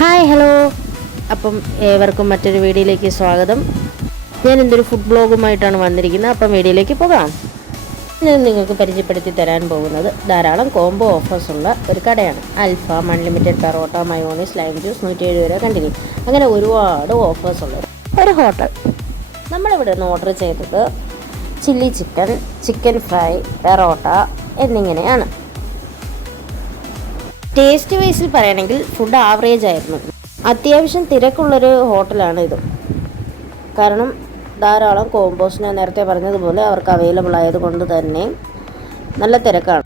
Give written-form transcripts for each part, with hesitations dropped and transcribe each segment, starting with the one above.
Hi hello. അപ്പം ഏവർക്കും മറ്റൊരു വീഡിയോയിലേക്ക് സ്വാഗതം. ഞാൻ എന്തൊരു ഫുഡ് ബ്ലോഗുമായിട്ടാണ് വന്നിരിക്കുന്നത്. അപ്പം വീഡിയോയിലേക്ക് പോകാം. ഞാൻ നിങ്ങൾക്ക് പരിചയപ്പെടുത്തി തരാൻ പോകുന്നത് ധാരാളം കോംബോ ഓഫേഴ്സ് ഉള്ള ഒരു കടയാണ്. Alfaham, unlimited parotta, mayonnaise, lime juice 107 രൂപ കണ്ടിന്യൂ. അങ്ങനെ ഒരുപാട് ഓഫേഴ്സ് ഉള്ള ഒരു ഹോട്ടൽ. നമ്മളിവിടെ നിന്ന് ഓർഡർ ചെയ്തത് chilli chicken, chicken fry, parotta എന്നിങ്ങനെയാണ്. ടേസ്റ്റ് വൈസിൽ പറയുകയാണെങ്കിൽ ഫുഡ് ആവറേജ് ആയിരുന്നു. അത്യാവശ്യം തിരക്കുള്ളൊരു ഹോട്ടലാണ് ഇത്. കാരണം ധാരാളം കോമ്പോസ് ഞാൻ നേരത്തെ പറഞ്ഞതുപോലെ അവർക്ക് അവൈലബിൾ ആയതുകൊണ്ട് തന്നെ നല്ല തിരക്കാണ്.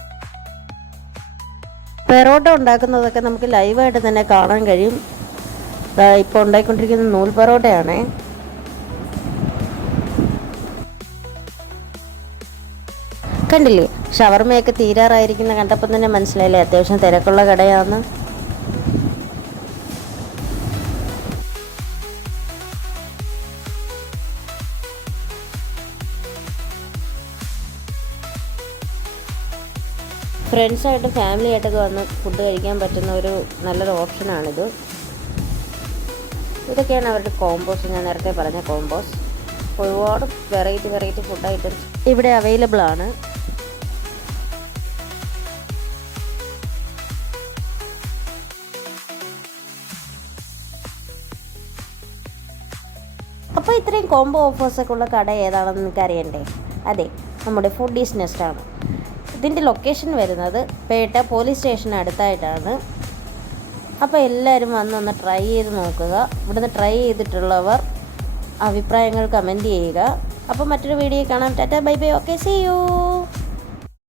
പെറോട്ട ഉണ്ടാക്കുന്നതൊക്കെ നമുക്ക് ലൈവായിട്ട് തന്നെ കാണാൻ കഴിയും. ഇപ്പോൾ ഉണ്ടായിക്കൊണ്ടിരിക്കുന്ന നൂൽ പെറോട്ടയാണേ. കണ്ടില്ലേ, ഷവർമയൊക്കെ തീരാറായിരിക്കുന്ന കണ്ടപ്പോൾ തന്നെ മനസ്സിലായില്ലേ അത്യാവശ്യം തിരക്കുള്ള കടയാന്ന്. ഫ്രണ്ട്സായിട്ട് ഫാമിലി ആയിട്ടൊക്കെ വന്ന് ഫുഡ് കഴിക്കാൻ പറ്റുന്ന ഒരു നല്ലൊരു ഓപ്ഷനാണിത്. ഇതൊക്കെയാണ് അവരുടെ കോമ്പോസ്. ഞാൻ നേരത്തെ പറഞ്ഞ കോമ്പോസ്. ഒരുപാട് വെറൈറ്റി ഫുഡ് ഐറ്റംസ് ഇവിടെ അവൈലബിൾ ആണ്. അപ്പോൾ ഇത്രയും കോംബോ ഓഫേഴ്സൊക്കെ ഉള്ള കട ഏതാണെന്ന് നിങ്ങൾക്ക് അറിയണ്ടേ? അതെ, നമ്മുടെ ഫുഡീസ് നെസ്റ്റാണ്. ഇതിൻ്റെ ലൊക്കേഷൻ വരുന്നത് പേട്ട പോലീസ് സ്റ്റേഷന് അടുത്തായിട്ടാണ്. അപ്പോൾ എല്ലാവരും വന്നൊന്ന് ട്രൈ ചെയ്ത് നോക്കുക. ഇവിടുന്ന് ട്രൈ ചെയ്തിട്ടുള്ളവർ അഭിപ്രായങ്ങൾ കമൻറ്റ് ചെയ്യുക. അപ്പോൾ മറ്റൊരു വീഡിയോ കാണാം. Tata bye bye. Okay, see U.